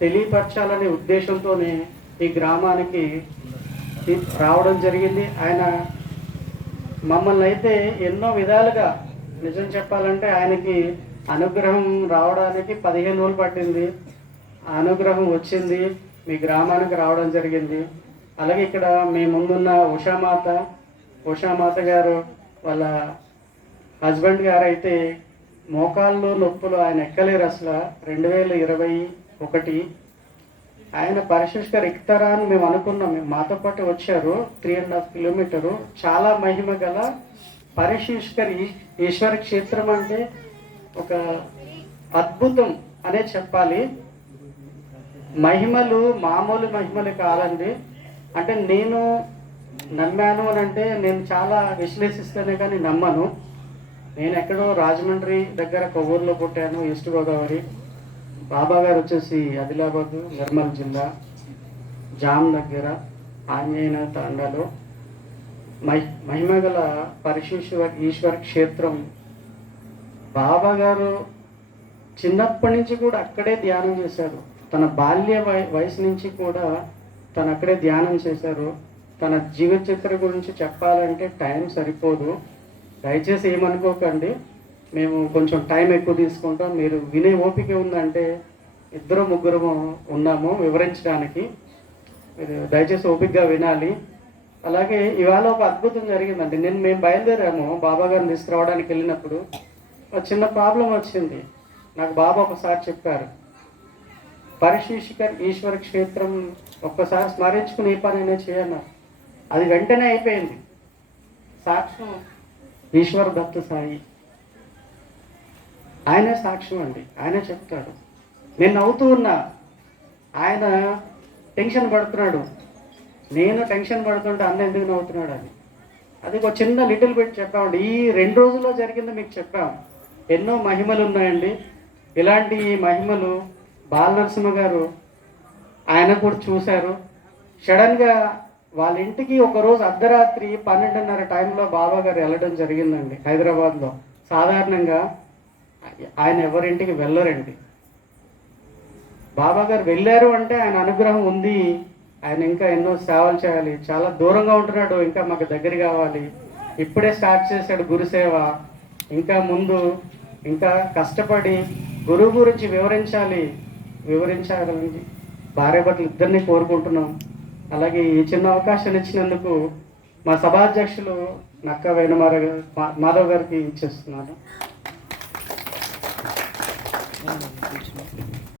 తెలియపరచాలనే ఉద్దేశంతోనే ఈ గ్రామానికి రావడం జరిగింది. ఆయన మమ్మల్ని అయితే ఎన్నో విధాలుగా, నిజం చెప్పాలంటే ఆయనకి అనుగ్రహం రావడానికి 15 రోజులు పట్టింది. ఆ అనుగ్రహం వచ్చింది, మీ గ్రామానికి రావడం జరిగింది. అలాగే ఇక్కడ మీ ముందున్న ఉషామాత గారు వాళ్ళ హస్బెండ్ గారు అయితే మోకాళ్ళు నొప్పులు, ఆయన ఎక్కలేరు అసలు. 2021 ఆయన పరిశుష్కర్ ఎక్కుతారా అని మేము అనుకున్నాం. మేము మాతో పాటు వచ్చారు 3.5 కిలోమీటరు. చాలా మహిమ గల పరిశుష్కర్ ఈశ్వర క్షేత్రం అంటే ఒక అద్భుతం అనే చెప్పాలి. మహిమలు మామూలు మహిమలు కాదండి. అంటే నేను నమ్మాను అని అంటే నేను చాలా విశ్లేషిస్తేనే కానీ నమ్మను. నేను ఎక్కడో రాజమండ్రి దగ్గర కొవ్వూరులో పుట్టాను, ఈస్ట్ గోదావరి. బాబా గారు వచ్చేసి ఆదిలాబాద్, నిర్మల్ జిల్లా, జామ్ దగ్గర ఆంజనేయ తాండాలో మహిమగల ఈశ్వర క్షేత్రం. బాబా గారు చిన్నప్పటి నుంచి కూడా అక్కడే ధ్యానం చేశారు. తన బాల్య వయసు నుంచి కూడా తను అక్కడే ధ్యానం చేశారు. తన జీవిత చరిత్ర గురించి చెప్పాలంటే టైం సరిపోదు. దయచేసి ఏమనుకోకండి, మేము కొంచెం టైం ఎక్కువ తీసుకుంటాం. మీరు వినే ఓపిక ఉందంటే 2-3 ఉన్నాము వివరించడానికి. మీరు దయచేసి ఓపికగా వినాలి. అలాగే ఇవాళ ఒక అద్భుతం జరిగిందండి. మేము బయలుదేరాము బాబా గారిని తీసుకురావడానికి వెళ్ళినప్పుడు ఒక చిన్న ప్రాబ్లం వచ్చింది. నాకు బాబా ఒకసారి చెప్పారు, పరిశుష్కర్ ఈశ్వర క్షేత్రం ఒక్కసారి స్మరించుకుని ఏ పనైనా చేయన్నారు. అది వెంటనే అయిపోయింది. సాక్ష్యం ఈశ్వర దత్త సాయి, ఆయనే సాక్ష్యం అండి. ఆయనే చెప్తాడు. నేను నవ్వుతూ ఉన్నా, ఆయన టెన్షన్ పడుతున్నాడు. నేను టెన్షన్ పడుతుంటే అన్న ఎందుకు నవ్వుతున్నాడు అని. అది ఒక చిన్న లిటిల్ బిట్ చెప్పామండి. ఈ 2 రోజుల్లో జరిగింది మీకు చెప్పాం. ఎన్నో మహిమలు ఉన్నాయండి. ఇలాంటి మహిమలు బాలనరసింహ గారు ఆయన కూడా చూశారు. సడన్గా వాళ్ళ ఇంటికి ఒకరోజు అర్ధరాత్రి 12:30 టైంలో బాబా గారు వెళ్ళడం జరిగిందండి హైదరాబాద్లో. సాధారణంగా ఆయన ఎవరింటికి వెళ్ళరండి. బాబా గారు వెళ్ళారు అంటే ఆయన అనుగ్రహం ఉంది. ఆయన ఇంకా ఎన్నో సేవలు చేయాలి. చాలా దూరంగా ఉంటున్నాడు, ఇంకా మాకు దగ్గర కావాలి. ఇప్పుడే స్టార్ట్ చేశాడు గురుసేవ. ఇంకా ముందు ఇంకా కష్టపడి గురువు గురించి వివరించాలని భార్యాభర్తలు ఇద్దరిని కోరుకుంటున్నాం. అలాగే ఈ చిన్న అవకాశాలు ఇచ్చినందుకు మా సభాధ్యక్షులు నక్క మాధవ్ గారికి ఇచ్చేస్తున్నాను.